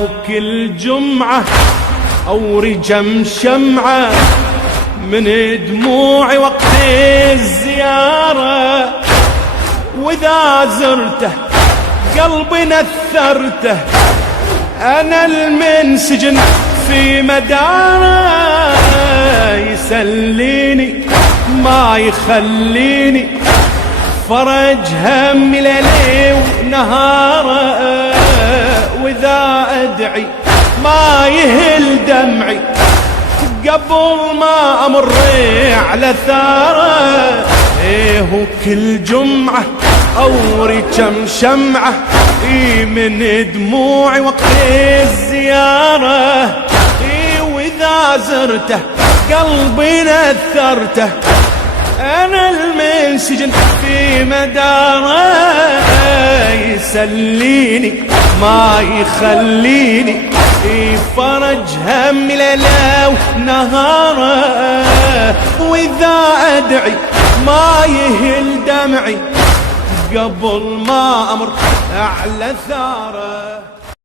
وكل جمعة أورجم شمعة من دموعي وقت الزيارة، وإذا زرته قلبي نثرته، أنا المنسجن في مداره، يسليني ما يخليني، فرج همي ليلي ونهاره، وإذا أدعي ما يهل دمعي، قبل ما أمر على ثاره، وكل جمعة أوري كم شمعة من دموعي وقت الزيارة، وإذا زرته قلبي نثرته، أنا المنسجن في مداره، يسليني ما يخليني، فرج همي ليلة ونهاره، وإذا أدعي ما يهل دمعي، قبل ما أمر أعلى ثاره.